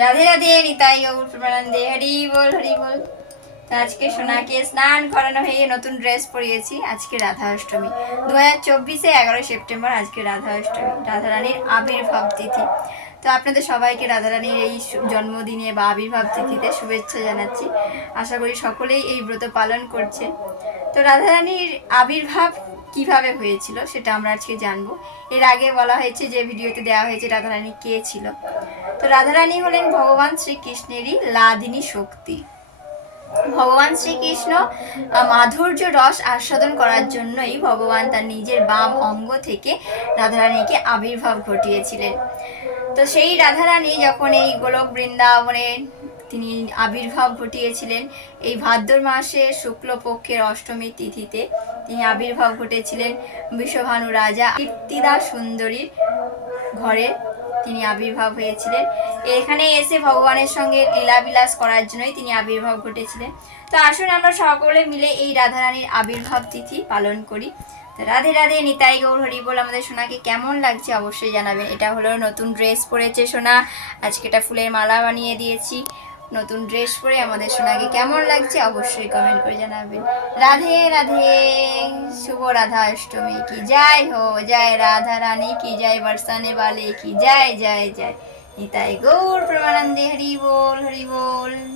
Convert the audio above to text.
রাধে রাধে, নিতাই গৌর প্রেমানন্দে, হরি বল হরি বল। তো আজকে সোনাকে স্নান করানো হয়ে নতুন ড্রেস পরিয়েছি। আজকে রাধা অষ্টমী, 2024 11 সেপ্টেম্বর। আজকে রাধা অষ্টমী, রাধারানীর আবির্ভাব তিথি। তো আপনাদের সবাইকে রাধারানীর এই জন্মদিনে বা আবির্ভাব তিথিতে শুভেচ্ছা জানাচ্ছি। আশা করি সকলেই এই ব্রত পালন করছে। তো রাধারানীর আবির্ভাব কিভাবে হয়েছিল সেটা আমরা আজকে জানবো। এর আগে বলা হয়েছে, যে ভিডিওতে দেওয়া হয়েছে, রাধারানী কে ছিল। তো রাধারানী হলেন ভগবান শ্রীকৃষ্ণেরই লাদিনী শক্তি। ভগবান শ্রীকৃষ্ণ মাধুর্য রস আস্বাদন করার জন্যই ভগবান তার নিজের বাম অঙ্গ থেকে রাধারানীকে আবির্ভাব ঘটিয়েছিলেন। তো সেই রাধারানী যখন এই গোলক বৃন্দাবনে তিনি আবির্ভাব ঘটিয়েছিলেন, এই ভাদ্র মাসে শুক্লপক্ষের অষ্টমী তিথিতে তিনি আবির্ভাব ঘটেছিলেন বিশ্বভানু রাজা কীর্তিদা সুন্দরীর ঘরে তিনি আবির্ভাব হয়েছিলেন। এখানে এসে ভগবানের সঙ্গে লীলাবিলাস করার জন্যই তিনি আবির্ভাব ঘটেছিলেন। তো আসুন আমরা সকলে মিলে এই রাধারানীর আবির্ভাব তিথি পালন করি। রাধে রাধে, নিতাই গৌর হরি বল। আমাদের সোনাকে কেমন লাগছে অবশ্যই জানাবেন। এটা হলো নতুন ড্রেস পরেছে সোনা, আজকে এটা ফুলের মালা বানিয়ে দিয়েছি। নতুন ড্রেস পরে আমাদের সোনাকে কেমন লাগছে অবশ্যই কমেন্ট করে জানাবেন। রাধে রাধে, শুভ রাধা অষ্টমী কি জয় হো, জয় রাধা রানী কি জয়, বরসানে वाले की जय जय जय। निताई गौर प्रेमानंदे, हरि बोल हरि बोल।